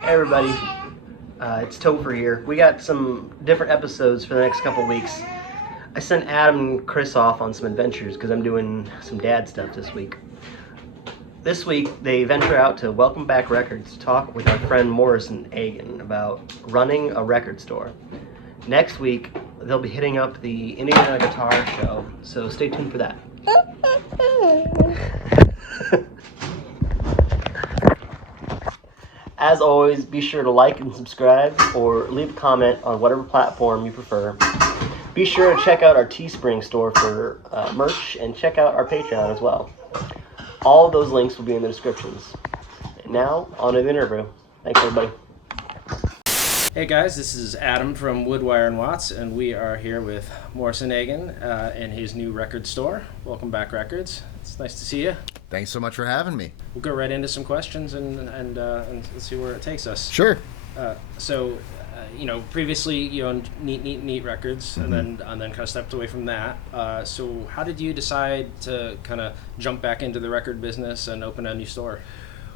Hey everybody, it's Topher here. We got some different episodes for the next couple weeks. I sent Adam and Chris off on some adventures because I'm doing some dad stuff this week. This week they venture out to Welcome Back Records to talk with our friend Morrison Agen about running a record store. Next week they'll be hitting up the Indiana Guitar Show, so stay tuned for that. As always, be sure to like and subscribe or leave a comment on whatever platform you prefer. Be sure to check out our Teespring store for merch and check out our Patreon as well. All of those links will be in the descriptions. And now, on to the interview. Thanks, everybody. Hey guys, this is Adam from Woodwire & Watts, and we are here with Morrison Agen in his new record store, Welcome Back Records. It's nice to see you. Thanks so much for having me. We'll go right into some questions and see where it takes us. Sure. Previously you owned Neat Records, Mm-hmm. and then kind of stepped away from that. So how did you decide to kind of jump back into the record business and open a new store?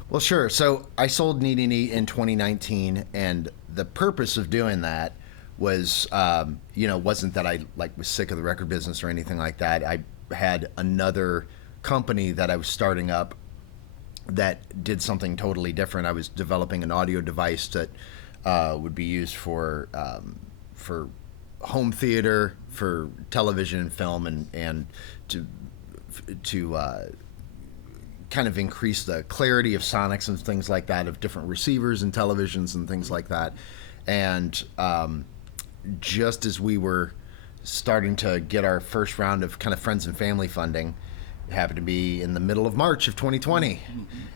Well, sure. So I sold Neat in 2019, and the purpose of doing that was, wasn't that I was sick of the record business or anything like that. I had another company that I was starting up that did something totally different. I was developing an audio device that would be used for home theater, for television and film, and to kind of increase the clarity of sonics and things like that of different receivers and televisions and things like that. And just as we were starting to get our first round of kind of friends and family funding, it happened to be in the middle of March of 2020.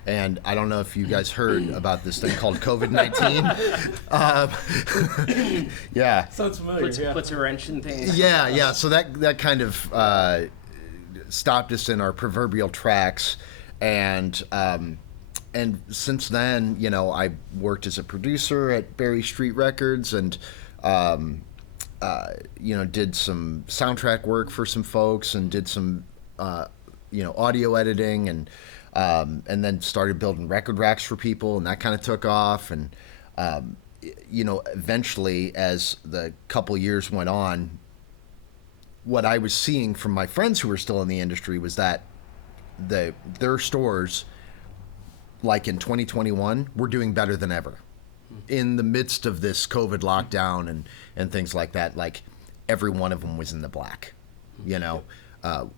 And I don't know if you guys heard about this thing called COVID-19. Yeah. Sounds familiar. Puts a wrench in things. Yeah. So that kind of stopped us in our proverbial tracks. And since then, I worked as a producer at Berry Street Records and, did some soundtrack work for some folks and did some, audio editing and then started building record racks for people, and that kind of took off. And, eventually as the couple years went on, what I was seeing from my friends who were still in the industry was that their stores, like in 2021, were doing better than ever. In the midst of this COVID lockdown and things like that, like every one of them was in the black,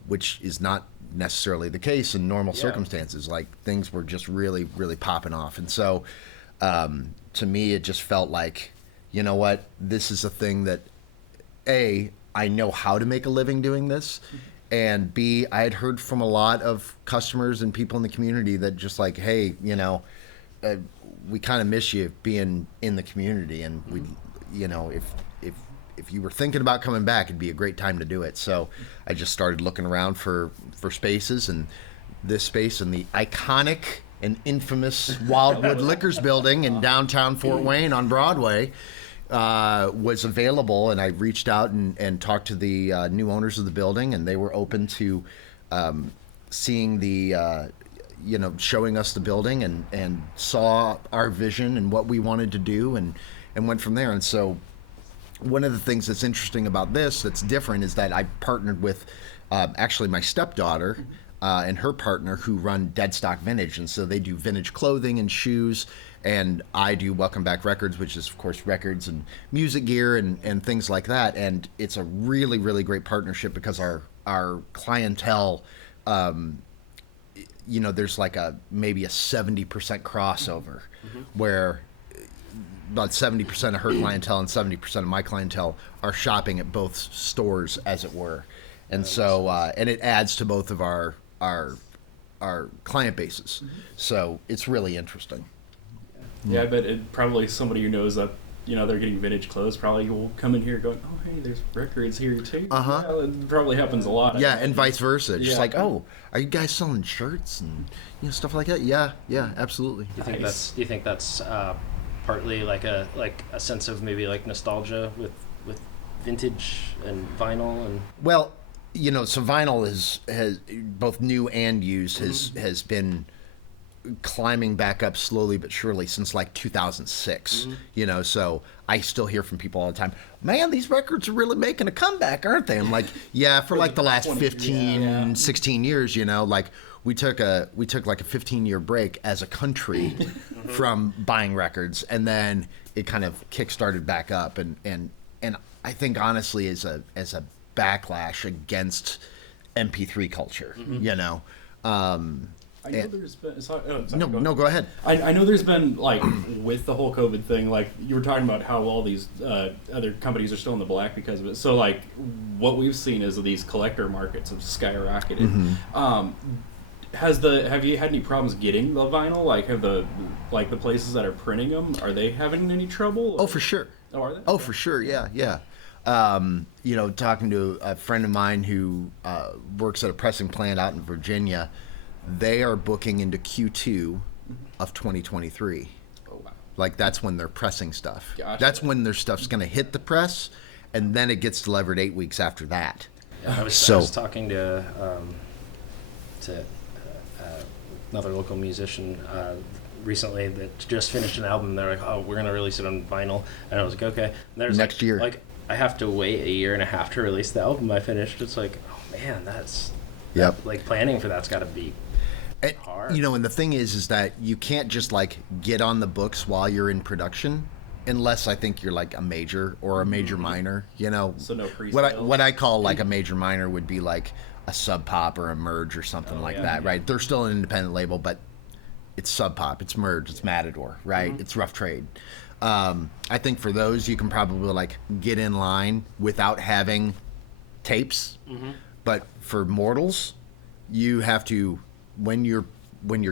which is not necessarily the case in normal circumstances. Like things were just really, really popping off. And so to me, it just felt like, you know what, this is a thing that, A, I know how to make a living doing this. And B, I had heard from a lot of customers and people in the community that just like, hey, we kind of miss you being in the community, and we, if you were thinking about coming back, it'd be a great time to do it. So I just started looking around for spaces, and this space in the iconic and infamous Wildwood Liquors building in downtown Fort Wayne on Broadway was available, and I reached out and talked to the new owners of the building, and they were open to seeing the, showing us the building and saw our vision and what we wanted to do and went from there. And so one of the things that's interesting about this that's different is that I partnered with actually my stepdaughter and her partner, who run Dead Stock Vintage, and so they do vintage clothing and shoes. And I do Welcome Back Records, which is, of course, records and music gear and things like that. And it's a really, really great partnership because our clientele, there's like maybe a 70% crossover, where about 70% of her clientele and 70% of my clientele are shopping at both stores, as it were. And so, and it adds to both of our client bases. So it's really interesting. Yeah, I bet probably somebody who knows that, they're getting vintage clothes probably will come in here going, oh, hey, there's records here too. Uh-huh. Yeah, it probably happens a lot. Yeah, and vice versa. Just Yeah. like, oh, are you guys selling shirts and stuff like that? Yeah, absolutely. Do you think that's partly like a sense of maybe like nostalgia with vintage and vinyl and? Well, so vinyl has both new and used has been climbing back up slowly but surely since like 2006. You know, so I still hear from people all the time, man, these records are really making a comeback, aren't they? I'm like, yeah, for like the last 15, 16 years, you know, like we took like a 15-year break as a country from buying records, and then it kind of kick-started back up, and I think honestly as a backlash against MP3 culture, you know. I know there's been. No, go ahead. I know there's been, like, with the whole COVID thing, like, you were talking about how all these other companies are still in the black because of it. So, like, what we've seen is these collector markets have skyrocketed. Have you had any problems getting the vinyl? Like, have the places that are printing them, are they having any trouble? Oh, for sure. Oh, are they? Oh, for sure. Yeah. You know, talking to a friend of mine who works at a pressing plant out in Virginia, they are booking into Q2 of 2023. Oh, wow. Like, that's when they're pressing stuff. Gotcha. That's when their stuff's going to hit the press, and then it gets delivered 8 weeks after that. I was talking to another local musician recently that just finished an album. They're like, oh, we're going to release it on vinyl. And I was like, okay. And there's next year. Like, I have to wait a year and a half to release the album I finished. It's like, oh, man, that's... Yep. Like, planning for that's got to be hard. You know, and the thing is that you can't just, like, get on the books while you're in production, unless I think you're, like, a major or a major minor, you know. So no pre-sales? What I call, like, a major minor would be, like, a Sub Pop or a Merge or something that, right? They're still an independent label, but it's Sub Pop, it's Merge, it's Matador, right? It's Rough Trade. I think for those, you can probably, like, get in line without having tapes. But for mortals, you have to, when you're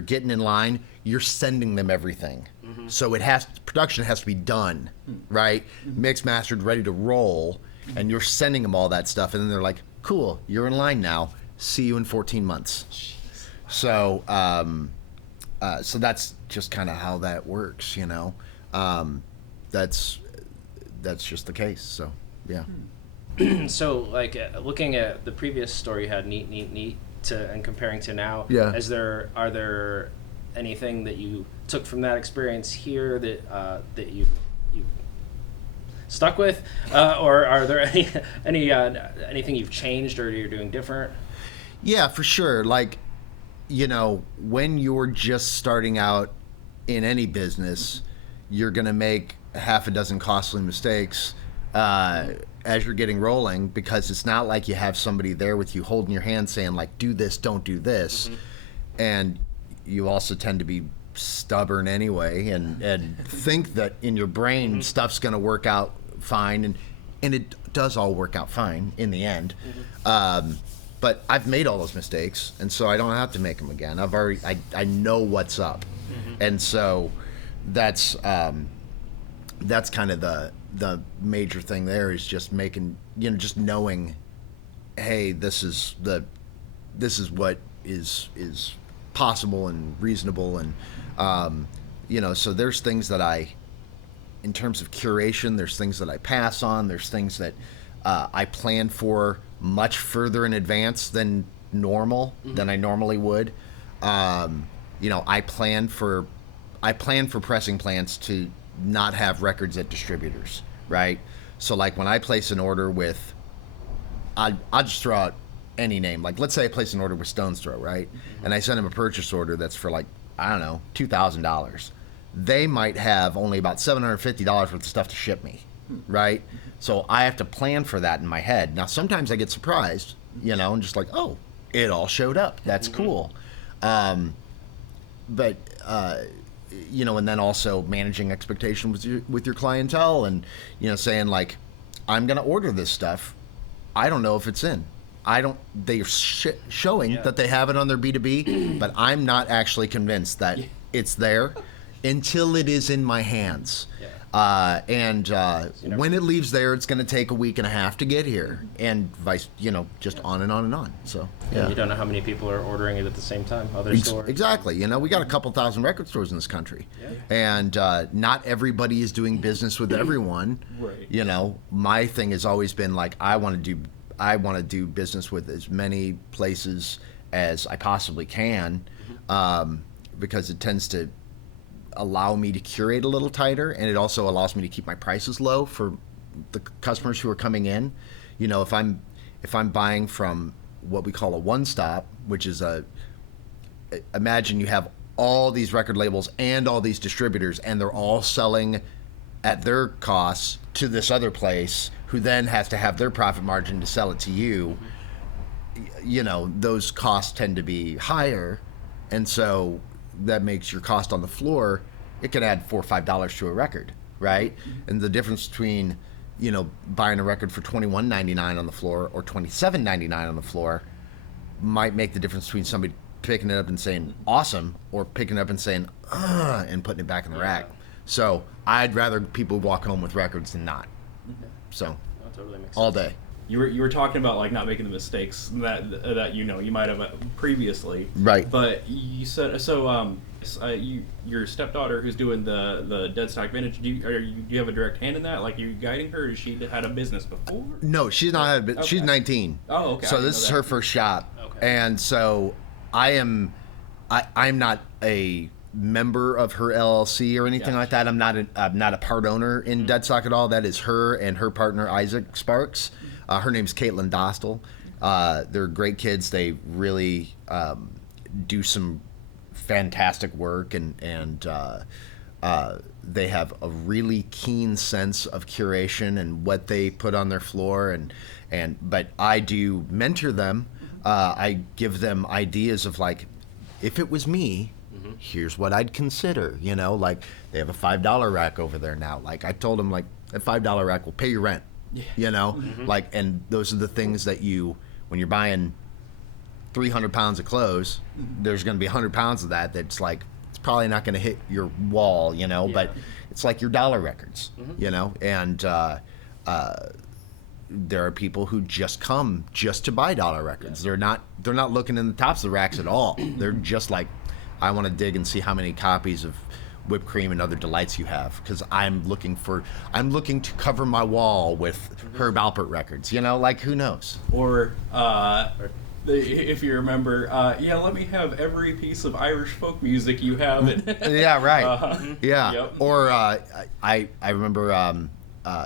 getting in line, you're sending them everything. So production has to be done, right? Mixed, mastered, ready to roll, and you're sending them all that stuff, and then they're like, cool, you're in line now. See you in 14 months. Jeez. So, so that's just kind of how that works, you know. That's just the case. So, yeah. So, like, looking at the previous story you had, neat, and comparing to now, yeah. Are there anything that you took from that experience here that you stuck with, or are there anything you've changed or you're doing different? Yeah, for sure. Like, you know, when you're just starting out in any business, you're gonna make half a dozen costly mistakes as you're getting rolling, because it's not like you have somebody there with you holding your hand saying, like, do this, don't do this. And you also tend to be stubborn anyway and think that in your brain stuff's going to work out fine, and it does all work out fine in the end. But I've made all those mistakes, and so I don't have to make them again. I know what's up. And so that's kind of the major thing there, is just making, you know, just knowing, hey, this is what is possible and reasonable, and you know, so there's things that in terms of curation, there's things that I pass on, there's things that I plan for much further in advance than I normally would. You know, I plan for pressing plants to not have records at distributors, right? So, like, when I place an order with, I'll just throw out any name. Like, let's say I place an order with Stone's Throw, right? And I send them a purchase order that's for, like, I don't know, $2,000. They might have only about $750 worth of stuff to ship me, right? So I have to plan for that in my head. Now, sometimes I get surprised, you know, and just like, oh, it all showed up. That's cool. But you know, and then also managing expectations with your clientele, and, you know, saying, like, I'm gonna order this stuff. I don't know if it's in. They're showing that they have it on their B2B, but I'm not actually convinced that it's there until it is in my hands. When it leaves there, it's going to take a week and a half to get here, and just on and on and on. So, yeah. And you don't know how many people are ordering it at the same time, other stores. Exactly. You know, we got a couple thousand record stores in this country, and not everybody is doing business with everyone. Right. You know, my thing has always been, like, I want to do business with as many places as I possibly can, because it tends to allow me to curate a little tighter, and it also allows me to keep my prices low for the customers who are coming in. You know, if I'm buying from what we call a one-stop, which is imagine you have all these record labels and all these distributors, and they're all selling at their costs to this other place, who then has to have their profit margin to sell it to you. You know, those costs tend to be higher, and so that makes your cost on the floor, it can add $4 or $5 to a record, right? And the difference between, you know, buying a record for $21.99 on the floor or $27.99 on the floor might make the difference between somebody picking it up and saying awesome, or picking it up and saying and putting it back in the rack. So I'd rather people walk home with records than not. So That totally makes sense. all day. You were talking about like not making the mistakes that you know you might have previously, Right. But you said your stepdaughter who's doing the dead stock vintage. Do you have a direct hand in that? Like, are you guiding her? Or has she had a business before? No, she's not. Okay. She's 19. Oh, okay. I So didn't this know is that. her first shop, Okay. and so I'm not a member of her LLC or anything like that. I'm not a part owner in Deadstock at all. That is her and her partner Isaac Sparks. Her name's Caitlin Dostal. They're great kids. They really do some fantastic work, and they have a really keen sense of curation and what they put on their floor. But I do mentor them. I give them ideas of, like, if it was me, here's what I'd consider. You know, like, they have a $5 rack over there now. Like, I told them, like, a $5 rack will pay your rent. Yeah. You know, like, and those are the things that when you're buying 300 pounds of clothes, there's going to be 100 pounds of that's like, it's probably not going to hit your wall, you know, but it's like your dollar records, you know, and there are people who just come just to buy dollar records. They're not looking in the tops of the racks at all. They're just like, I want to dig and see how many copies of whipped cream and other delights you have, because I'm looking to cover my wall with Herb Alpert records, you know, like, who knows? Or if you remember, let me have every piece of Irish folk music you have. Yeah, right. Yeah. Yep. Or I remember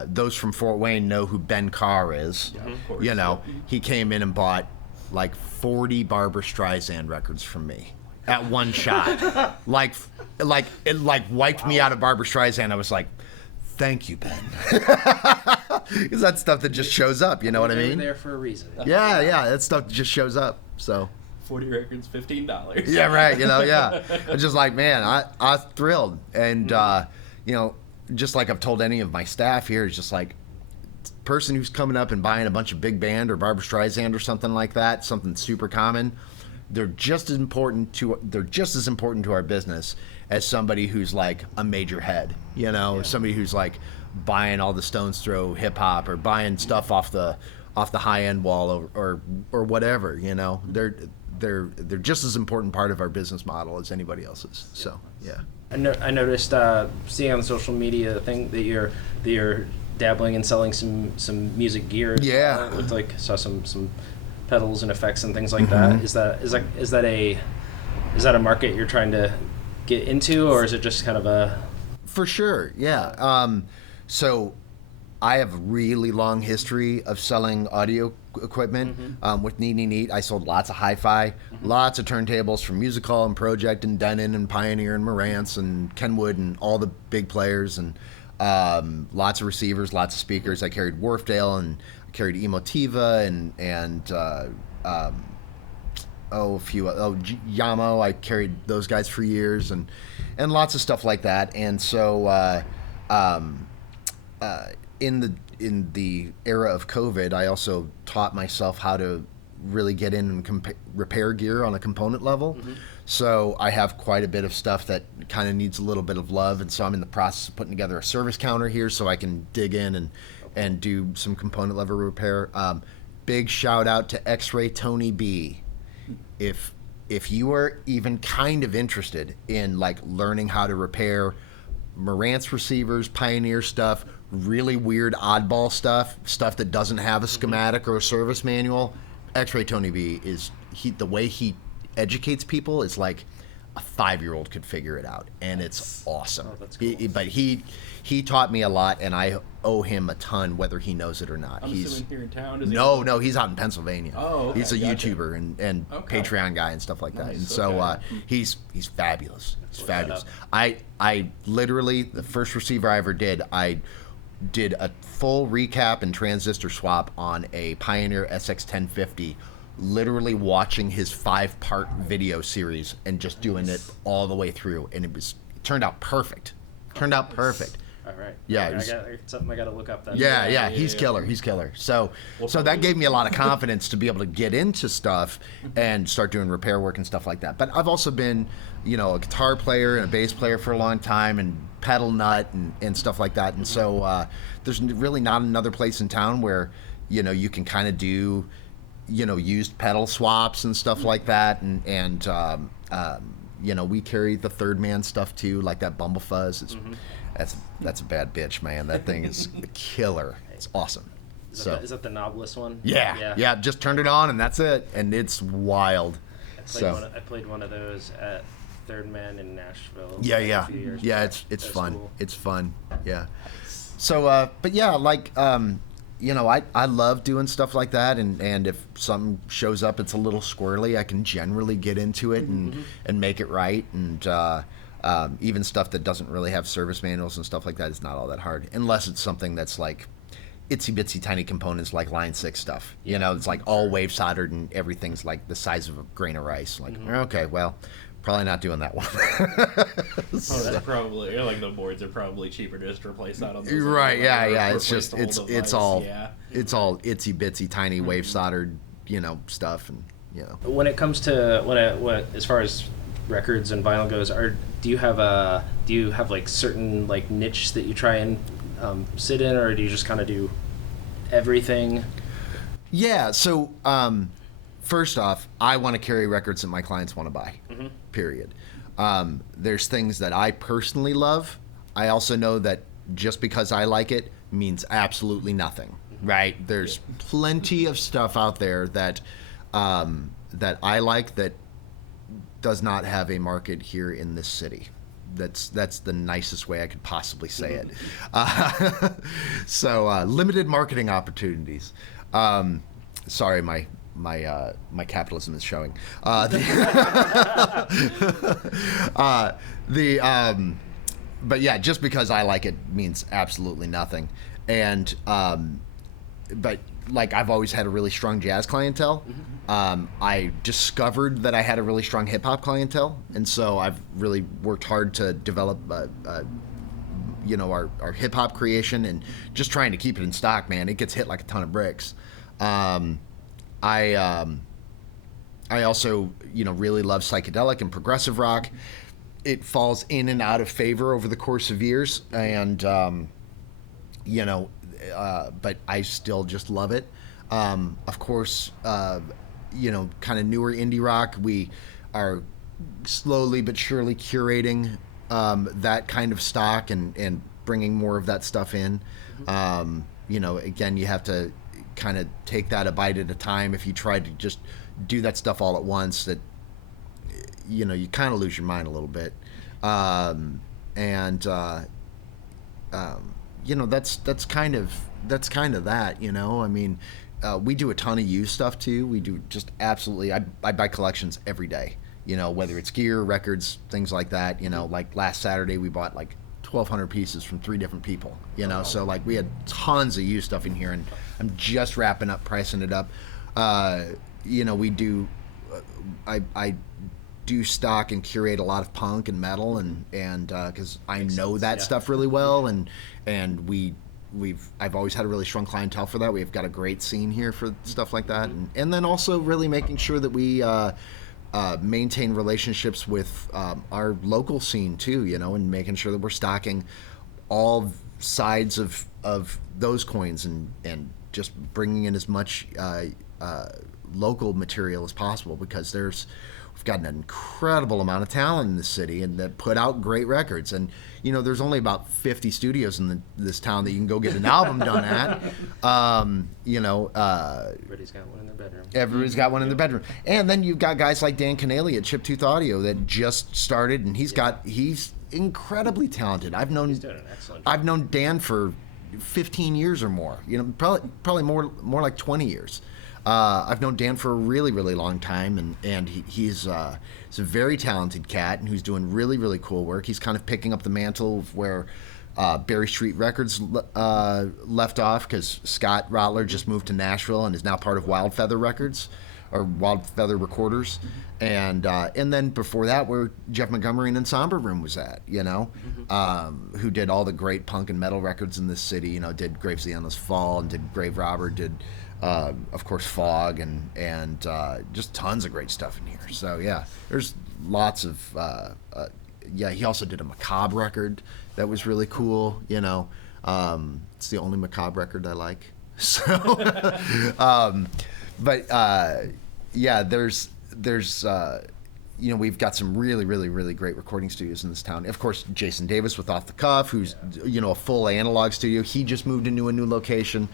those from Fort Wayne know who Ben Carr is. Yeah, of course. You know, he came in and bought like 40 Barbra Streisand records from me at one shot. It wiped me out of Barbra Streisand. I was like, thank you, Ben. Because that's stuff that just shows up, you know what I They were mean? there for a reason. Yeah, that stuff just shows up. So 40 records, $15. yeah, right. You know, yeah. It's just like, man, I was thrilled, and you know, just like I've told any of my staff here, is just like, person who's coming up and buying a bunch of big band or Barbra Streisand or something like that, something super common. They're just as important to our business as somebody who's like a major head, you know, somebody who's like buying all the Stones Throw hip hop or buying stuff off the high end wall or whatever, you know. They're just as important part of our business model as anybody else's. So yeah. I noticed seeing on the social media thing that you're dabbling in selling some music gear. Yeah. It looked like saw some pedals and effects and things like that. Is that a market you're trying to get into, or is it just kind of a? For sure, yeah. So I have a really long history of selling audio equipment with Neat. I sold lots of hi-fi, lots of turntables from Music Hall and Project and Denon and Pioneer and Marantz and Kenwood and all the big players, and lots of receivers, lots of speakers. I carried Wharfdale and I carried Emotiva and Yamo. I carried those guys for years and lots of stuff like that. And so in the era of COVID, I also taught myself how to really get in and repair gear on a component level. So I have quite a bit of stuff that kind of needs a little bit of love, and so I'm in the process of putting together a service counter here so I can dig in and do some component level repair. Big shout out to X-Ray Tony B. If you are even kind of interested in like learning how to repair Marantz receivers, Pioneer stuff, really weird oddball stuff that doesn't have a schematic or a service manual, X-Ray Tony B the way he educates people is like a 5-year-old could figure it out, and it's awesome. Oh, that's cool. But he taught me a lot, and I owe him a ton, whether he knows it or not. I'm assuming here in town. No, he's out in Pennsylvania. Oh, okay, he's a gotcha. YouTuber and Okay. Patreon guy and stuff like that. Nice, And so okay. he's fabulous. He's Look that fabulous. up. I literally, the first receiver I ever did, I did a full recap and transistor swap on a Pioneer SX1050, literally watching his 5-part video series and just doing it all the way through, and it turned out perfect. Turned out perfect. All right. Yeah, Okay, it was- it's something I got to look up. Then. Yeah, he's killer. He's killer. So that gave me a lot of confidence to be able to get into stuff and start doing repair work and stuff like that. But I've also been, a guitar player and a bass player for a long time, and pedal nut and stuff like that. And so there's really not another place in town where, you can kind of do, used pedal swaps and stuff like that. And we carry the third man stuff too, like that Bumblefuzz. That's a bad bitch, man. That thing is a killer. It's awesome. Is that the knobless one? Yeah. Just turned it on and that's it, and it's wild. I played one of those at Third Man in Nashville. Yeah. a few years Yeah, back. it's That was fun. cool. It's fun. Yeah. So, but yeah, like, I love doing stuff like that, and if something shows up, it's a little squirrely, I can generally get into it and make it right, and even stuff that doesn't really have service manuals and stuff like that is not all that hard, unless it's something that's like itsy bitsy tiny components like Line 6 stuff. It's like all wave soldered and everything's like the size of a grain of rice. Like, okay, well, probably not doing that one. That's probably like the boards are probably cheaper just to replace that on those. Right, yeah. Or It's just replace the whole it's device, all yeah. it's all itsy bitsy tiny wave soldered, stuff, and When it comes to what as far as records and vinyl goes, do you have like certain like niche that you try and sit in, or do you just kind of do everything? Yeah. So first off, I want to carry records that my clients want to buy. Period. There's things that I personally love. I also know that just because I like it means absolutely nothing. Right? There's plenty of stuff out there that that I like that does not have a market here in this city. That's the nicest way I could possibly say it. So limited marketing opportunities. Sorry, my capitalism is showing. But yeah, just because I like it means absolutely nothing. And but like I've always had a really strong jazz clientele. I discovered that I had a really strong hip hop clientele, and so I've really worked hard to develop our hip hop creation and just trying to keep it in stock. Man, it gets hit like a ton of bricks. I also really love psychedelic and progressive rock. It falls in and out of favor over the course of years, and but I still just love it. Of course, kind of newer indie rock, we are slowly but surely curating that kind of stock and bringing more of that stuff in. Again, you have to kind of take that a bite at a time. If you try to just do that stuff all at once, that you kind of lose your mind a little bit. That's kind of that. I mean, we do a ton of used stuff too. We do just absolutely. I buy collections every day. Whether it's gear, records, things like that. Like last Saturday we bought like 1,200 pieces from 3 different people. So like we had tons of used stuff in here, and I'm just wrapping up pricing it up. We do. I do stock and curate a lot of punk and metal, and because I know that stuff really well, and I've always had a really strong clientele for that. We've got a great scene here for stuff like that, and then also really making sure that we maintain relationships with our local scene too, and making sure that we're stocking all sides of those coins and just bringing in as much local material as possible, because there's we've got an incredible amount of talent in this city and that put out great records. And you know, there's only about 50 studios in this town that you can go get an album done at. You know, Everybody's got one in their bedroom. everybody's got one in their bedroom. And then you've got guys like Dan Connelly at Chiptooth Audio that just started, and he's incredibly talented. He's doing an excellent job. I've known Dan for 15 years or more. You know, probably more like 20 years. I've known Dan for a really, really long time, and he's a very talented cat, and who's doing really, really cool work. He's kind of picking up the mantle of where Berry Street Records left off, because Scott Rottler just moved to Nashville and is now part of Wild Feather Records, or Wild Feather Recorders, and then before that, where Jeff Montgomery and Ensemble Room was at, you know, who did all the great punk and metal records in this city. You know, did Graves of the Endless Fall and did Grave Robber, did of course Fog, and just tons of great stuff in here. So yeah, there's lots of yeah. He also did a Macabre record that was really cool. You know, it's the only Macabre record I like. So, but yeah, there's you know, we've got some really, really, really great recording studios in this town. Of course, Jason Davis with Off the Cuff, who's, you know, a full analog studio. He just moved into a new location.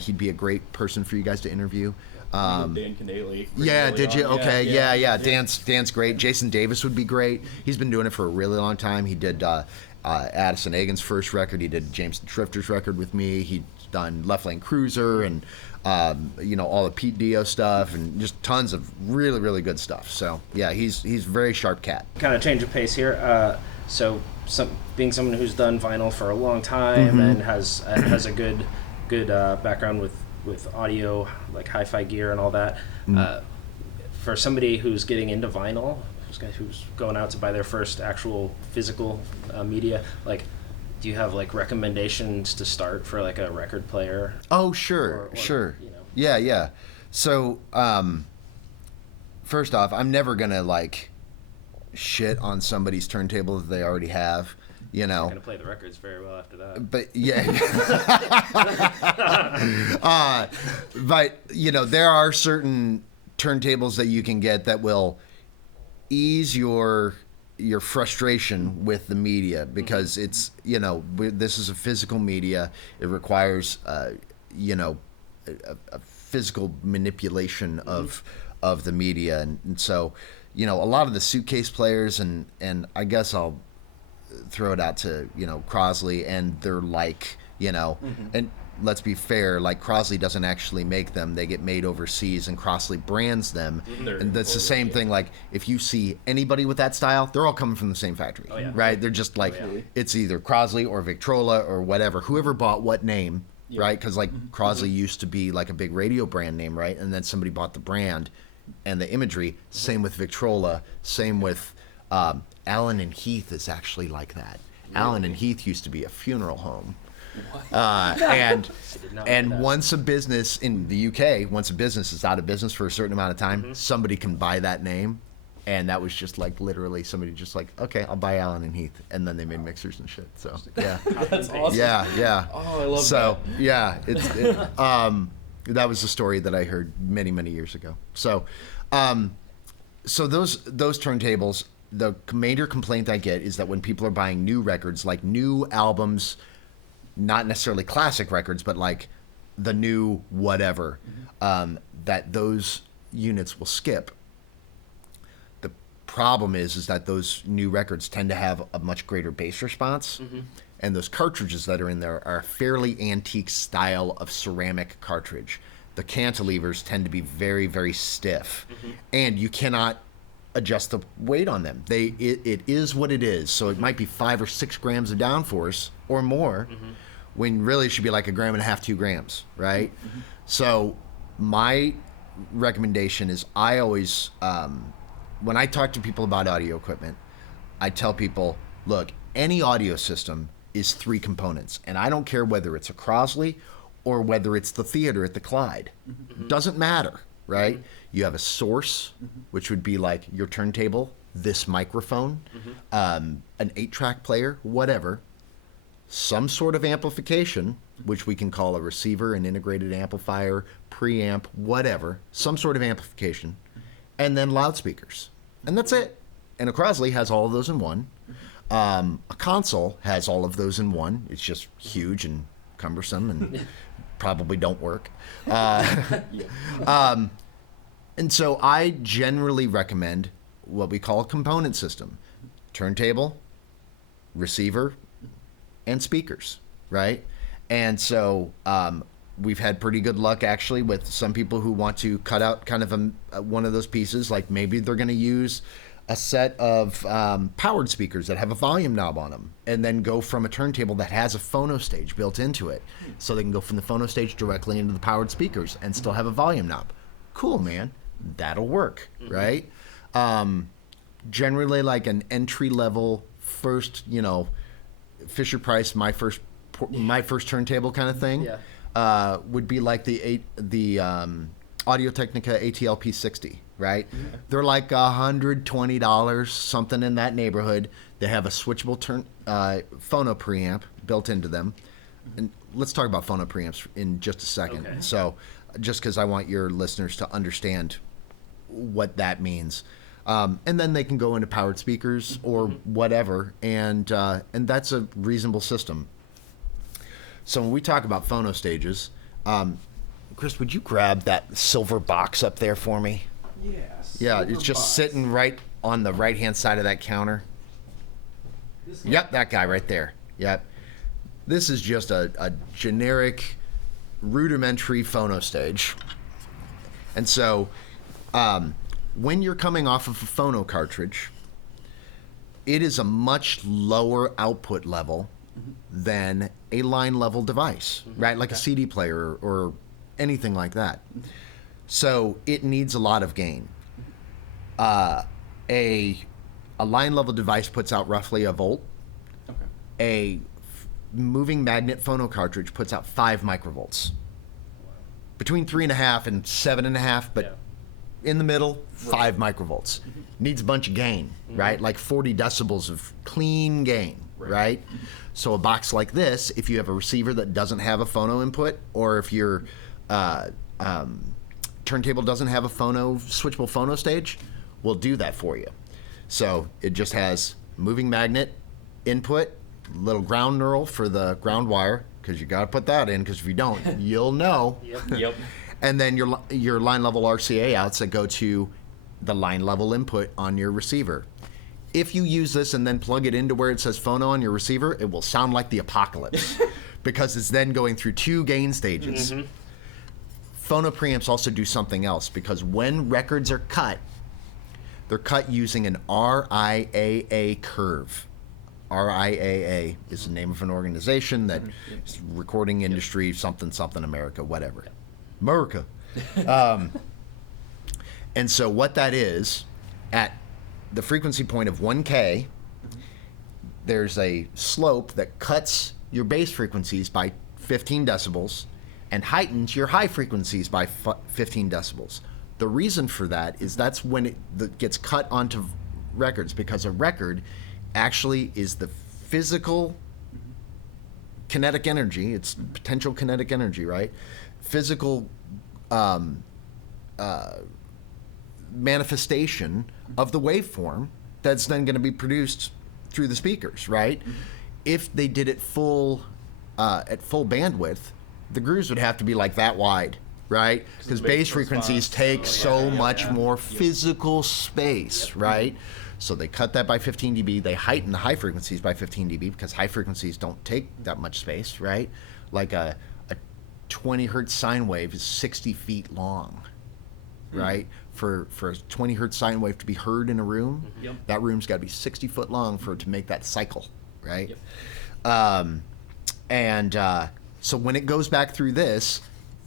He'd be a great person for you guys to interview. Dan Connelly. Yeah, did you? On. Okay, yeah. Dan's great. Jason Davis would be great. He's been doing it for a really long time. He did Addison Agen's first record. He did James Drifter's record with me. He'd done Left Lane Cruiser and you know, all the Pete Dio stuff, and just tons of really, really good stuff. So yeah, he's a very sharp cat. Kind of change of pace here. So being someone who's done vinyl for a long time and has a good background with audio, like hi-fi gear and all that, for somebody who's getting into vinyl, who's going out to buy their first actual physical media, like, do you have like recommendations to start for like a record player? Oh, sure. You know. Yeah. So, first off, I'm never gonna like shit on somebody's turntable that they already have. You know, I'm gonna play the records very well after that. but yeah. But you know, there are certain turntables that you can get that will ease your frustration with the media, because it's, you know, this is a physical media. It requires you know, a physical manipulation of the media, and so, you know, a lot of the suitcase players, and I guess I'll throw it out to, you know, Crosley, and they're like, you know, and let's be fair, like Crosley doesn't actually make them. They get made overseas, and Crosley brands them. And that's the same thing. Like, if you see anybody with that style, they're all coming from the same factory, right? They're just like, it's either Crosley or Victrola or whatever, whoever bought what name, right? Because like Crosley used to be like a big radio brand name, right? And then somebody bought the brand and the imagery. Same with Victrola, same with Allen and Heath is actually like that. Allen and Heath used to be a funeral home. And once a business in the UK, once a business is out of business for a certain amount of time, somebody can buy that name, and that was just like literally somebody just like, okay, I'll buy Allen and Heath, and then they made mixers and shit. So yeah, That's awesome. yeah. Oh, I love that. So yeah, that was a story that I heard many years ago. So, so those turntables, the major complaint I get is that when people are buying new records, like new albums, not necessarily classic records, but like the new whatever, that those units will skip. The problem is that those new records tend to have a much greater bass response, and those cartridges that are in there are a fairly antique style of ceramic cartridge. The cantilevers tend to be very, very stiff, and you cannot adjust the weight on them. It is what it is. So it might be 5 or 6 grams of downforce or more, when really it should be like 1.5 grams, 2 grams, right? So my recommendation is, I always, when I talk to people about audio equipment, I tell people, look, any audio system is 3 components, and I don't care whether it's a Crosley or whether it's the theater at the Clyde. Doesn't matter, right? You have a source, which would be like your turntable, this microphone, an 8-track player, whatever, some sort of amplification, which we can call a receiver, an integrated amplifier, preamp, whatever, some sort of amplification, and then loudspeakers. And that's it. And a Crosley has all of those in one. A console has all of those in one. It's just huge and cumbersome and probably don't work. And so I generally recommend what we call a component system. Turntable, receiver, and speakers, right? And so we've had pretty good luck actually with some people who want to cut out kind of one of those pieces. Like maybe they're going to use a set of powered speakers that have a volume knob on them, and then go from a turntable that has a phono stage built into it. So they can go from the phono stage directly into the powered speakers and still have a volume knob. Cool, man. That'll work, right? Generally like an entry level first, Fisher Price, my first turntable kind of thing, would be like the Audio-Technica ATL P60, right? They're like $120, something in that neighborhood. They have a switchable phono preamp built into them. And let's talk about phono preamps in just a second. Okay. So just because I want your listeners to understand what that means. And then they can go into powered speakers or whatever, and that's a reasonable system. So when we talk about phono stages, Chris, would you grab that silver box up there for me? Yes. Yeah, it's just sitting right on the right-hand side of that counter. Yep, that guy right there. Yep. This is just a generic, rudimentary phono stage. And so when you're coming off of a phono cartridge, it is a much lower output level than a line level device, right? Like a CD player or anything like that. So it needs a lot of gain. A line level device puts out roughly a volt. Okay. A moving magnet phono cartridge puts out 5 microvolts. Between 3.5 and 7.5, but in the middle, 5 microvolts. Needs a bunch of gain, right? Like 40 decibels of clean gain, right? So a box like this, if you have a receiver that doesn't have a phono input, or if your turntable doesn't have a switchable phono stage, will do that for you. So it just has moving magnet input, little ground knurl for the ground wire, because you got to put that in, because if you don't, you'll know. Yep. And then your line level RCA outs that go to the line level input on your receiver. If you use this and then plug it into where it says phono on your receiver, it will sound like the apocalypse because it's then going through 2 gain stages. Phono preamps also do something else, because when records are cut, they're cut using an RIAA curve. RIAA is the name of an organization that is recording industry, something America, whatever. America. And so what that is, at the frequency point of 1K, there's a slope that cuts your bass frequencies by 15 decibels and heightens your high frequencies by 15 decibels. The reason for that is that's when it gets cut onto records, because a record actually is the physical kinetic energy, it's potential kinetic energy, right? Physical manifestation of the waveform that's then going to be produced through the speakers, right? If they did it at full bandwidth, the grooves would have to be like that wide, right? Because bass frequencies take so much more physical space, right? So they cut that by 15 dB. They heighten the high frequencies by 15 dB because high frequencies don't take that much space, right? Like a 20 hertz sine wave is 60 feet long, right? For a 20 hertz sine wave to be heard in a room, that room's got to be 60 foot long for it to make that cycle, right? So when it goes back through this,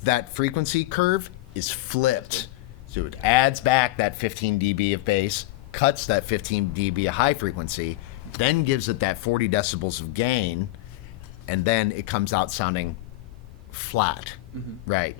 that frequency curve is flipped. So it adds back that 15 dB of bass, cuts that 15 dB of high frequency, then gives it that 40 decibels of gain, and then it comes out sounding flat, right?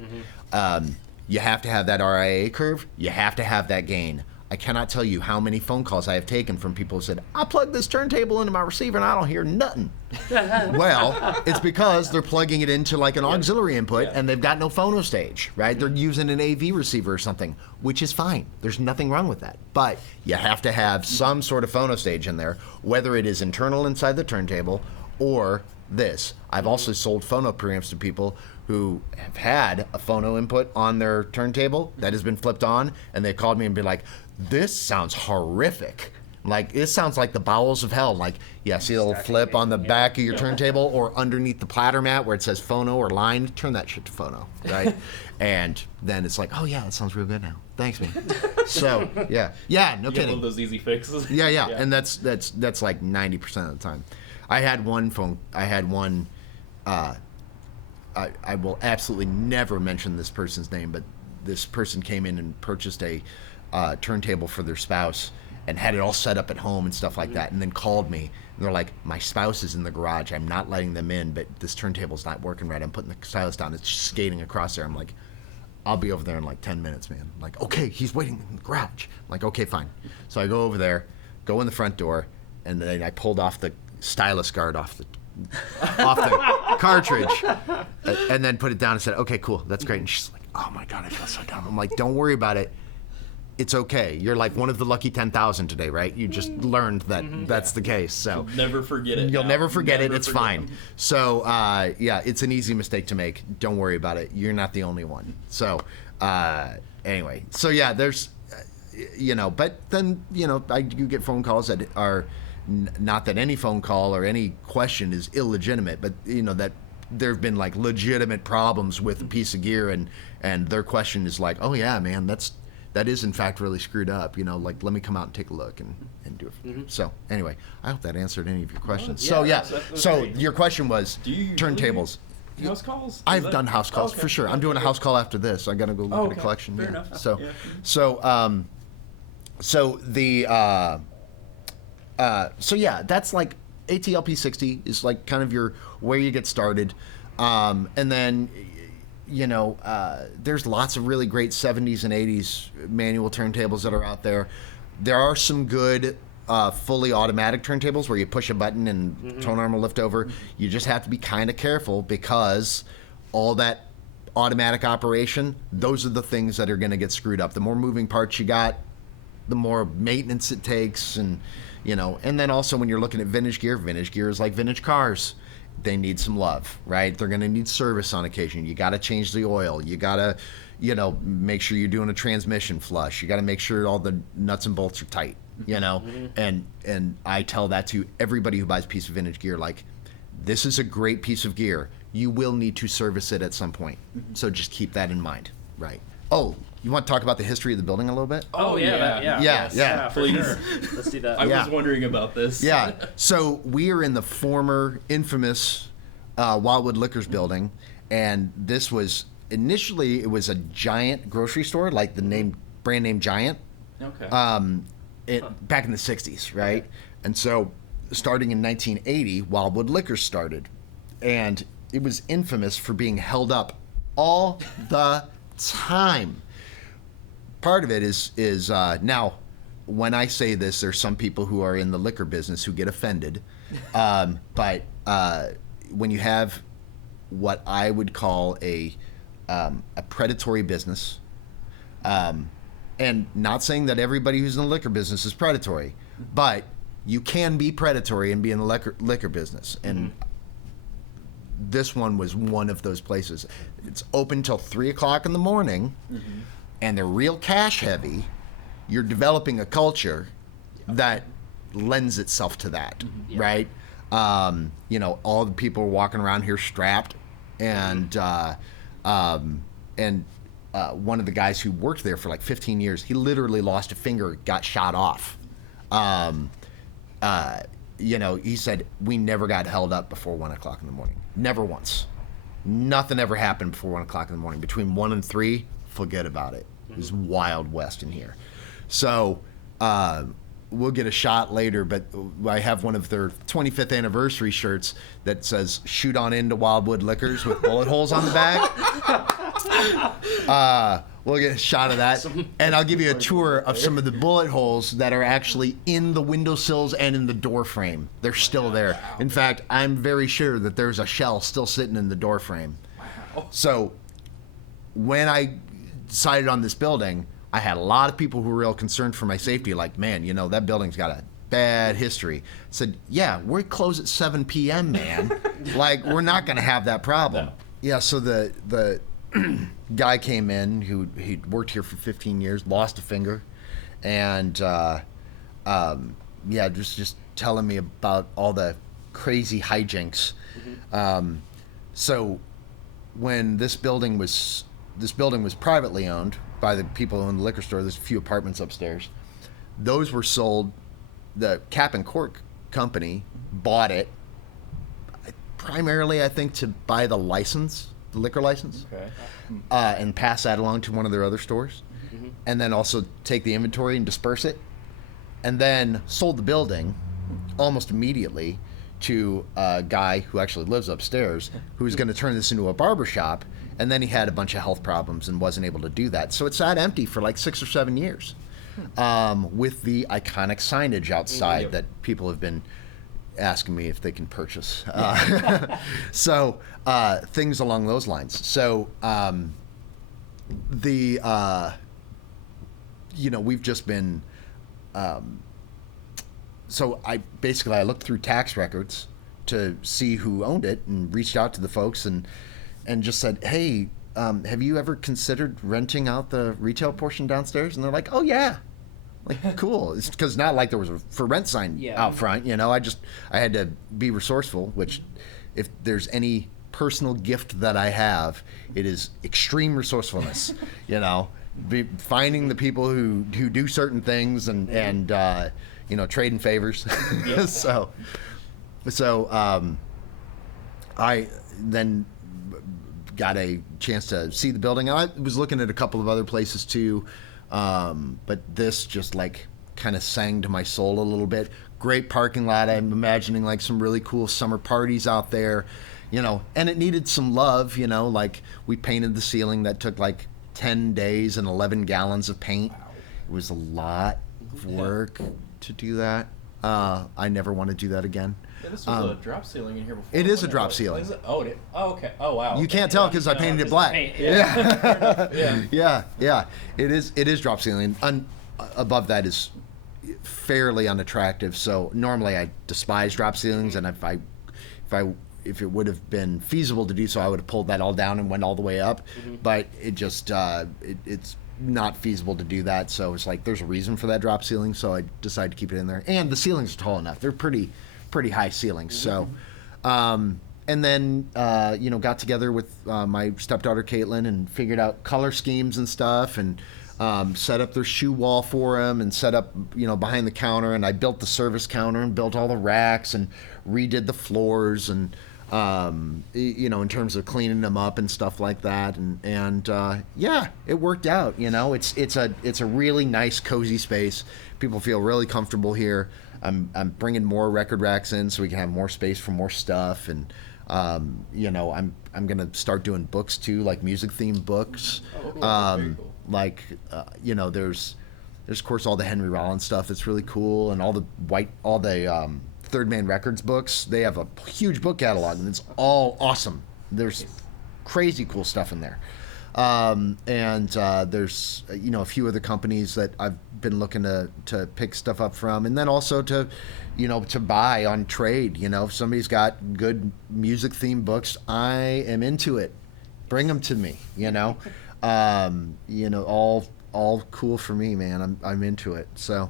You have to have that RIA curve. You have to have that gain. I cannot tell you how many phone calls I have taken from people who said, I plugged this turntable into my receiver and I don't hear nothing. Well, it's because they're plugging it into like an auxiliary input and they've got no phono stage, right? They're using an AV receiver or something, which is fine. There's nothing wrong with that. But you have to have some sort of phono stage in there, whether it is internal inside the turntable or this. I've also sold phono preamps to people who have had a phono input on their turntable that has been flipped on, and they called me and be like, this sounds horrific. Like, it sounds like the bowels of hell. Like, yeah, see a little flip on the back of your turntable or underneath the platter mat where it says phono or line, turn that shit to phono, right? And then it's like, oh yeah, that sounds real good now. Thanks, man. So, yeah, no You kidding. love those easy fixes. Yeah, and that's like 90% of the time. I had one, I will absolutely never mention this person's name, but this person came in and purchased a turntable for their spouse and had it all set up at home and stuff like that, and then called me. And they're like, my spouse is in the garage. I'm not letting them in, but this turntable's not working right. I'm putting the stylus down. It's just skating across there. I'm like, I'll be over there in like 10 minutes, man. I'm like, okay, he's waiting in the garage. I'm like, okay, fine. So I go over there, go in the front door, and then I pulled off the stylus guard off the cartridge, and then put it down and said, okay, cool, that's great. And she's like, oh my God, I feel so dumb. I'm like, don't worry about it. It's okay. You're like one of the lucky 10,000 today, right? You just learned that that's the case. So Never forget it. You'll never forget it. It's fine. it. So, yeah, it's an easy mistake to make. Don't worry about it. You're not the only one. So, anyway. So, yeah, there's, but then, I do get phone calls that are, not that any phone call or any question is illegitimate, but, that there have been, like, legitimate problems with a piece of gear, and their question is like, oh, yeah, man, that is in fact really screwed up, like let me come out and take a look and do it. So anyway, I hope that answered any of your questions. So your question was Do you turntables. House calls? I've done house calls for sure. I'm doing a house call after this. I gotta go look at a collection. Fair yeah. enough. So Yeah. So yeah, that's like ATLP 60 is like kind of your where you get started, and then. There's lots of really great 70s and 80s manual turntables that are out there. There are some good fully automatic turntables where you push a button and tone arm will lift over. You just have to be kind of careful because all that automatic operation, those are the things that are going to get screwed up. The more moving parts you got, the more maintenance it takes. And then also when you're looking at vintage gear is like vintage cars. They need some love, right? They're going to need service on occasion. You got to change the oil. You got to, make sure you're doing a transmission flush. You got to make sure all the nuts and bolts are tight, And I tell that to everybody who buys a piece of vintage gear, like, this is a great piece of gear. You will need to service it at some point. So just keep that in mind, right? Oh, you want to talk about the history of the building a little bit? Oh, yeah, for Please. sure. Let's do that. I was wondering about this. Yeah. So we are in the former infamous Wildwood Liquors building, and this was initially it was a Giant grocery store, like the brand name Giant. Okay. Back in the 60s, right? And so starting in 1980, Wildwood Liquor started, and it was infamous for being held up all the time. Part of it is now, when I say this, there's some people who are in the liquor business who get offended, but when you have what I would call a predatory business, and not saying that everybody who's in the liquor business is predatory, but you can be predatory and be in the liquor business, and this one was one of those places. It's open till 3 o'clock in the morning, and they're real cash heavy. You're developing a culture that lends itself to that, right? All the people are walking around here strapped, and one of the guys who worked there for like 15 years, he literally lost a finger, got shot off. He said, we never got held up before 1 o'clock in the morning. Never once. Nothing ever happened before 1 o'clock in the morning. Between 1 and 3, forget about it. It was Wild West in here. So we'll get a shot later, but I have one of their 25th anniversary shirts that says, shoot on into Wildwood Liquors with bullet holes on the back. We'll get a shot of that, and I'll give you a tour of some of the bullet holes that are actually in the windowsills and in the door frame. They're still there. In fact, I'm very sure that there's a shell still sitting in the door frame. Wow. So when I decided on this building, I had a lot of people who were real concerned for my safety, like, man, you know, that building's got a bad history. I said, yeah, we close at 7 p.m., man. Like, we're not going to have that problem. No. Yeah, so the guy came in who he'd worked here for 15 years, lost a finger, and just telling me about all the crazy hijinks. So when this building was privately owned by the people who own the liquor store, there's a few apartments upstairs. Those were sold. The Cap and Cork company bought it primarily, I think, to buy the license, the liquor license, and pass that along to one of their other stores, and then also take the inventory and disperse it, and then sold the building almost immediately to a guy who actually lives upstairs, who was going to turn this into a barber shop, and then he had a bunch of health problems and wasn't able to do that. So it sat empty for like 6 or 7 years, with the iconic signage outside that people have been asking me if they can purchase. So things along those lines. So we've just been. So I looked through tax records to see who owned it and reached out to the folks and just said, hey, have you ever considered renting out the retail portion downstairs? And they're like, oh yeah. Like, cool. It's because not like there was a for rent sign out front, you know. I had to be resourceful, which if there's any personal gift that I have, it is extreme resourcefulness, you know. Finding the people who do certain things and trading favors. So I then got a chance to see the building. I was looking at a couple of other places too, but this just like kind of sang to my soul a little bit. Great parking lot. I'm imagining like some really cool summer parties out there, you know, and it needed some love, you know, like we painted the ceiling that took like 10 days and 11 gallons of paint. Wow. It was a lot of work to do that. I never want to do that again. Yeah, this was a drop ceiling in here before. It is a drop ceiling. Oh, okay. Oh, wow. You can't tell because I painted it black. Yeah. It is drop ceiling. Above that is fairly unattractive. So normally I despise drop ceilings, and if it would have been feasible to do so, I would have pulled that all down and went all the way up. But it just it's not feasible to do that. So it's like there's a reason for that drop ceiling. So I decided to keep it in there, and the ceilings are tall enough. They're pretty high ceilings. So, and then got together with my stepdaughter Caitlin and figured out color schemes and stuff, and set up their shoe wall for them, and set up behind the counter, and I built the service counter and built all the racks and redid the floors and in terms of cleaning them up and stuff like that, and it worked out. It's a really nice cozy space. People feel really comfortable here. I'm bringing more record racks in so we can have more space for more stuff, and I'm gonna start doing books too, like music themed books. Very cool. There's of course all the Henry Rollins stuff that's really cool, and all the Third Man Records books. They have a huge book catalog, and it's all awesome. There's crazy cool stuff in there. There's a few other companies that I've been looking to pick stuff up from, and then also to buy on trade. If somebody's got good music themed books, I am into it. Bring them to me. All cool for me, man. I'm into it. So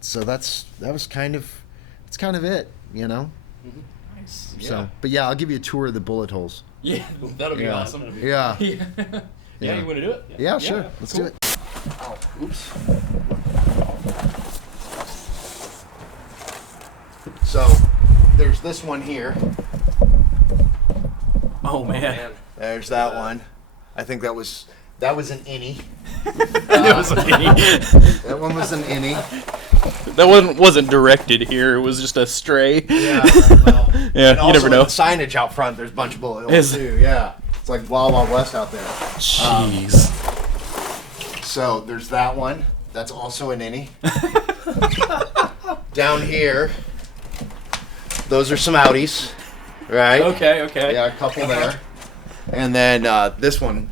so that was kind of it. Nice. So, but yeah, I'll give you a tour of the bullet holes. Yeah, that'll be awesome. Yeah. You want to do it? Yeah, sure. Let's do it. Oh, oops. So, there's this one here. Oh man. There's that one. I think that was an innie. That one was an innie. That one wasn't directed here. It was just a stray. Yeah, well. Yeah, you never know. The signage out front, there's a bunch of bullet holes too. Yeah. It's like Wild Wild West out there. Jeez. So there's that one. That's also an innie. Down here, those are some Audis, right? Okay. Yeah, a couple there. And then this one,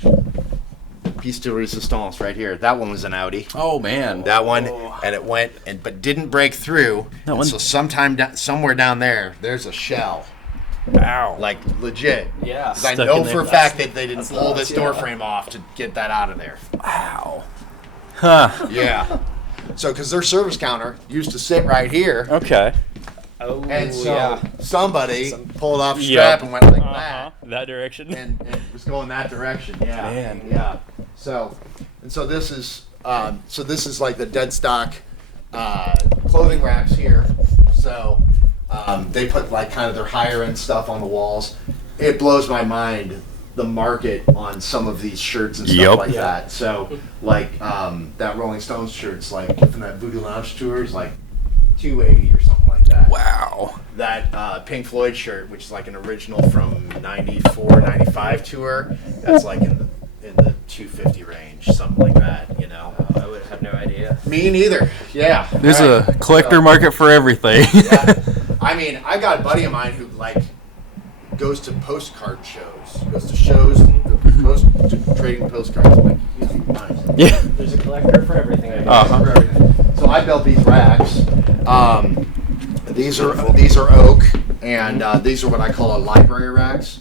piece de resistance right here. That one was an Audi. Oh man. That one, and it went, but didn't break through. That one- So somewhere down there's a shell. Ow. Like legit. Yeah. 'Cause I Stuck know in there. for a fact that they didn't That's pull nuts, this door yeah. frame off to get that out of there. Wow. Huh. Yeah. So, because their service counter used to sit right here, Okay. Oh, and so yeah. somebody pulled off a Yep. strap and went like that, That direction. and it was going that direction. Yeah. Man. Yeah. So this is like the dead stock clothing racks here. So they put like kind of their higher end stuff on the walls. It blows my mind the market on some of these shirts and stuff Yep. like that. So like that Rolling Stones shirt's like from that Voodoo Lounge tour is like $280 or something like that. Wow. That Pink Floyd shirt, which is like an original from '94, '95 tour, that's like in the $250 range, something like that. You know. I would have no idea. Me neither. Yeah. There's right. a collector market for everything. Yeah. I mean, I got a buddy of mine who like goes to postcard shows, goes to shows, trading postcards. I'm like, he's nice. Yeah. There's a collector for everything. I guess. Uh-huh. For everything. So I built these racks. These are oak, and these are what I call a library racks.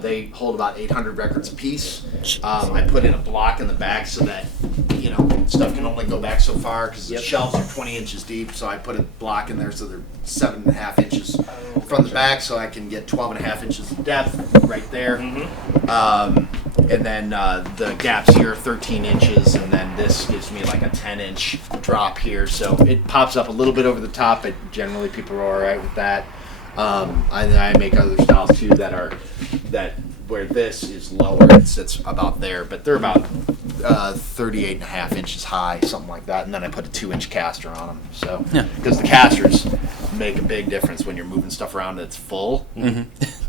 They hold about 800 records apiece. I put in a block in the back so that stuff can only go back so far because the shelves are 20 inches deep. So I put a block in there so they're 7.5 inches from the back, so I can get 12.5 inches of depth right there. And then the gaps here are 13 inches, and then this gives me like a 10-inch drop here. So it pops up a little bit over the top, but generally people are all right with that. I make other styles too that where this is lower, it sits about there, but they're about 38.5 inches high, something like that. And then I put a 2-inch caster on them. So because the casters make a big difference when you're moving stuff around that's full.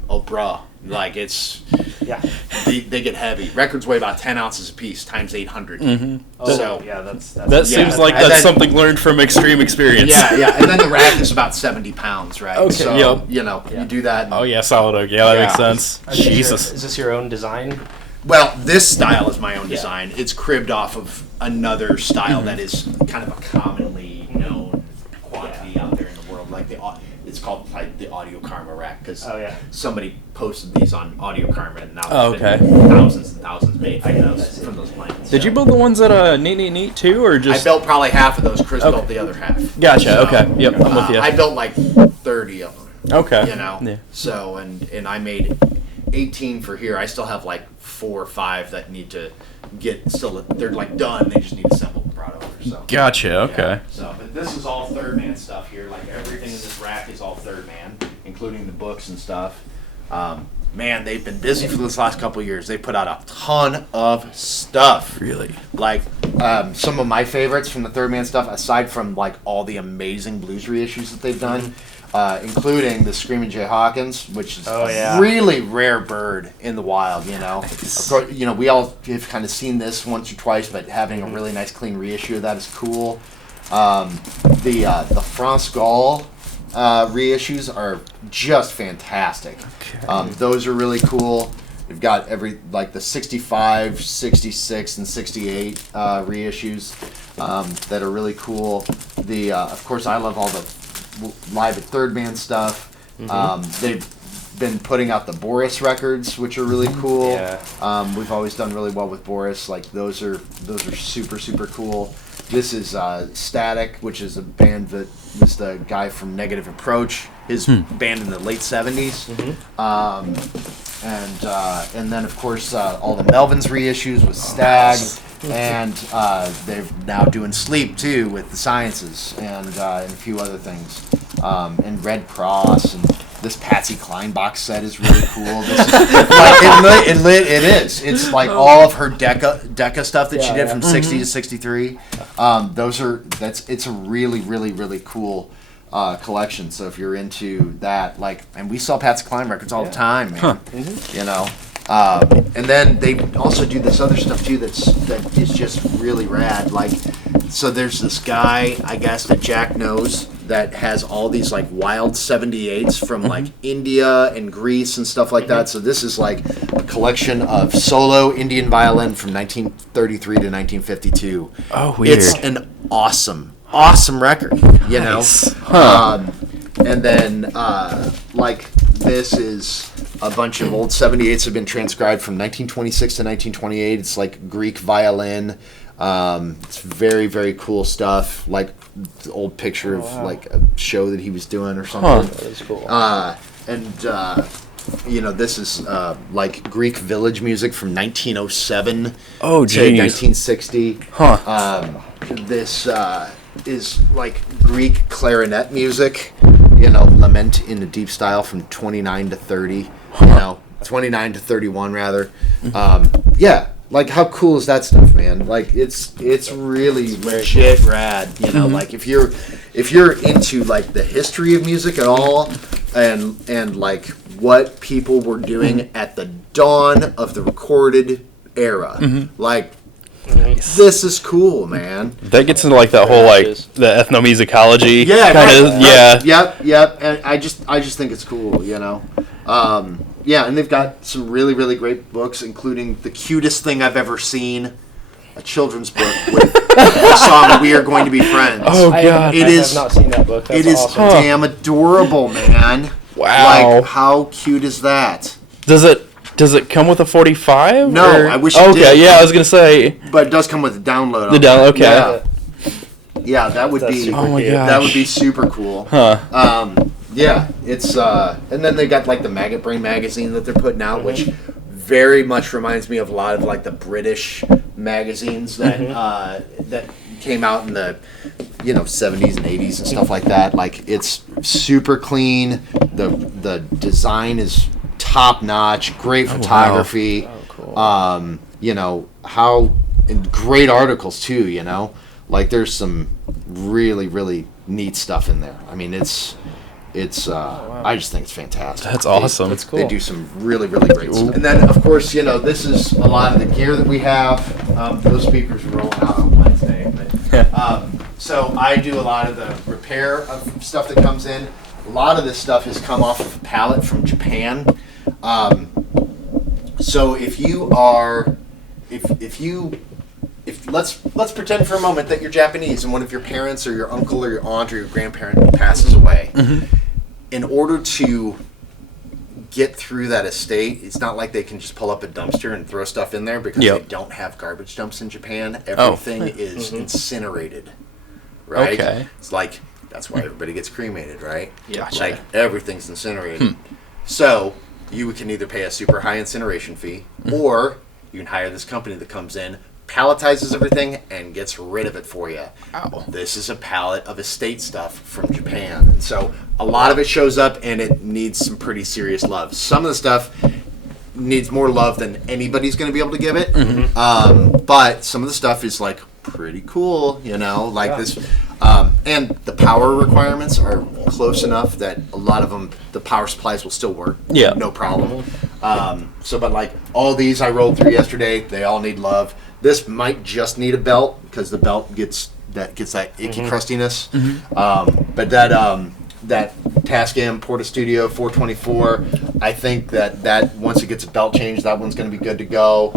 Oh, bruh. Like they get heavy. Records weigh about 10 ounces a piece times 800. So yeah, that's That seems like And that's then- something learned from extreme experience. yeah. And then the rack is about 70 pounds, right? Okay, So, yep. you do that. and- Oh yeah, solid oak. Yeah, that Yeah. makes sense. Jesus. Is this your own design? Well, this style is my own design. It's cribbed off of another style that is kind of a commonly known quantity out there in the world. Like it's called like the Audio Karma rack because somebody posted these on Audio Karma, and now there's been thousands and thousands made from those plans. Did you build the ones at Neat too, or I just? built probably half of those. Chris built the other half. Gotcha. So, Okay. Yep. I'm with you. I built like 30 of them. Okay. Yeah. So and I made 18 for here. I still have like 4 or 5 that need to get still. They're like done. They just need assembled and brought over. So. Gotcha. Okay. Yeah. So, but this is all third man stuff here. Like everything in this rack is all third man, including the books and stuff. Man, they've been busy for this last couple of years. They put out a ton of stuff. Really? Like some of my favorites from the third man stuff, aside from like all the amazing blues reissues that they've done, including the Screaming Jay Hawkins, which is a really rare bird in the wild. Of course, we all have kind of seen this once or twice, but having a really nice clean reissue of that is cool. The France Gall reissues are just fantastic. Okay. Those are really cool. We've got the 65, 66, and 68 reissues that are really cool. Of course, I love all the live at third man stuff. They've been putting out the Boris records, which are really cool. We've always done really well with Boris. Like those are super, super cool. This is Static, which is a band that was the guy from Negative Approach, his band in the late 70s. And then, of course, all the Melvins reissues with Stag. And they're now doing Sleep, too, with the Sciences and a few other things. And Red Cross and this Patsy Klein box set is really cool. This is, it is. It's like all of her Decca stuff that she did from 60 to 63. It's a really, really, really cool collection. So if you're into that, and we sell Patsy Klein records all the time, man. And then they also do this other stuff too that is just really rad. Like, so there's this guy, I guess, that Jack knows that has all these like wild 78s from like India and Greece and stuff like that. So this is like a collection of solo Indian violin from 1933 to 1952. Oh, weird. It's an awesome record, you know? And then like this is a bunch of old 78s have been transcribed from 1926 to 1928. It's like Greek violin. It's very, very cool stuff. Like the old picture of like a show that he was doing or something. That is cool. You know, this is like Greek village music from 1907 to geez. 1960. This is like Greek clarinet music. You know, Lament in the Deep style from 29 to 30. You know, 29 to 31 rather. Yeah. Like, how cool is that stuff, man? Like, it's really legit rad, you know. Like, if you're into like the history of music at all, and like what people were doing at the dawn of the recorded era, like, this is cool, man. That gets into like that whole like the ethnomusicology Yep. And I just think it's cool, you know. Yeah, and they've got some really, really great books, including the cutest thing I've ever seen, a children's book with the song "We Are Going to Be Friends." Oh god, I have not seen that book. That's it is awesome. damn adorable, man. Wow. Like, how cute is that? Does it come with a 45? No, or? I wish it Okay, did. yeah, I was gonna say. But it does come with a download. The download, okay. Yeah, that would be. Oh my gosh. That would be super cool. Huh. Yeah, it's and then they got like the Maggot Brain magazine that they're putting out, which very much reminds me of a lot of like the British magazines that that came out in the 70s and 80s and stuff like that. Like, it's super clean. The design is top notch. Great photography. Oh, cool. You know and great articles too. You know, like there's some really, really neat stuff in there. I mean, it's I just think it's fantastic. That's awesome. That's cool. They do some really, really great stuff. And then, of course, this is a lot of the gear that we have. Those speakers are rolling out on Wednesday. But, so I do a lot of the repair of stuff that comes in. A lot of this stuff has come off of a pallet from Japan. So if you are, let's pretend for a moment that you're Japanese and one of your parents or your uncle or your aunt or your grandparent passes away. In order to get through that estate, it's not like they can just pull up a dumpster and throw stuff in there because they don't have garbage dumps in Japan. Everything is incinerated, right? Okay. It's like, that's why everybody gets cremated, right? Gotcha. Like, everything's incinerated. So you can either pay a super high incineration fee, or you can hire this company that comes in, palletizes everything, and gets rid of it for you. Ow. This is a pallet of estate stuff from Japan. And so a lot of it shows up, and it needs some pretty serious love. Some of the stuff needs more love than anybody's going to be able to give it. But some of the stuff is like pretty cool, like this. And the power requirements are close enough that a lot of them, the power supplies will still work. Yeah. No problem. But like all these I rolled through yesterday, they all need love. This might just need a belt because the belt gets that icky crustiness. But that Tascam Porta Studio 424, I think that once it gets a belt change, that one's going to be good to go.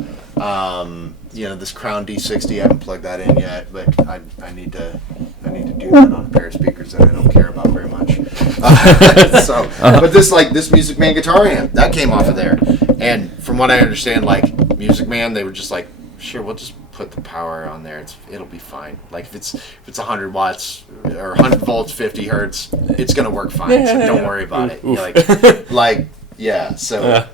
This Crown D60, I haven't plugged that in yet, but I need to do that on a pair of speakers that I don't care about very much. But this Music Man guitar amp, that came off of there. And from what I understand, like Music Man, they were just like, sure, we'll just put the power on there. It'll be fine. Like if it's 100 watts or 100 volts, 50 hertz, it's gonna work fine. So don't worry about it. So.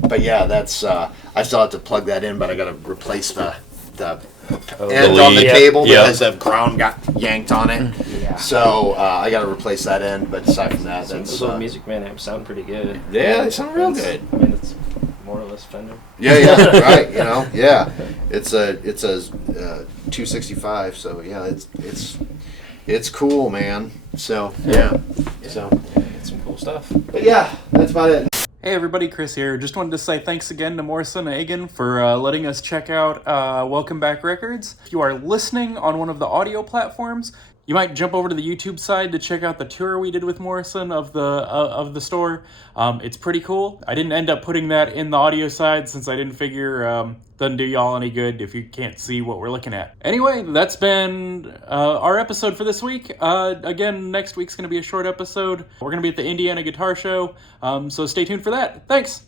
But yeah, that's I still have to plug that in, but I got to replace the end on the cable because the ground got yanked on it. Yeah. So I got to replace that end. But aside from that, that's those old Music Man amps sound pretty good. Yeah, they sound real good. I mean, it's more or less Fender. Yeah, right. Yeah, it's a 265. So yeah, it's cool, man. So yeah, It's some cool stuff. But yeah, that's about it. Hey everybody, Chris here. Just wanted to say thanks again to Morrison and Agen for letting us check out Welcome Back Records. If you are listening on one of the audio platforms, you might jump over to the YouTube side to check out the tour we did with Morrison of the store. It's pretty cool. I didn't end up putting that in the audio side since I didn't figure doesn't do y'all any good if you can't see what we're looking at. Anyway, that's been our episode for this week. Again, next week's going to be a short episode. We're going to be at the Indiana Guitar Show, so stay tuned for that. Thanks!